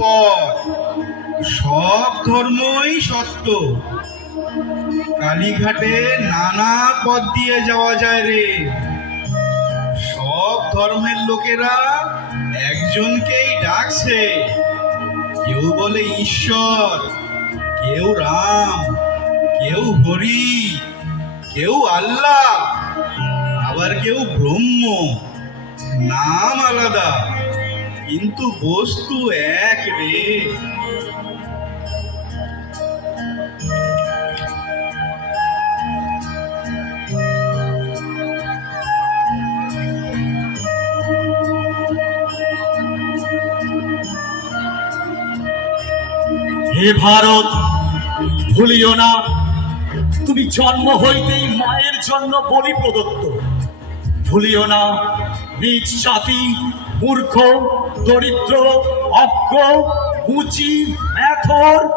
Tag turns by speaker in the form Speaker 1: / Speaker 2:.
Speaker 1: পথ সব ধর্মই সত্য। কালীঘাটে নানা পথ দিয়ে যাওয়া যায় রে। সব ধর্মের লোকেরা একজনকেই ডাকছে। কেউ বলে ঈশ্বর, কেউ রাম, কেউ হরি, কেউ আল্লাহ, আবার কেউ ব্রহ্ম। নাম আলাদা। কিন্তু বস্তু এক রে।
Speaker 2: হে ভারত, ভুলিও না। তুমি জন্ম হইতেই মায়ের জন্য বলি প্রদত্ত। ভুলিও না। নিজ জাতি মূর্খ দরিদ্র অজ্ঞ উচি ম্যাথর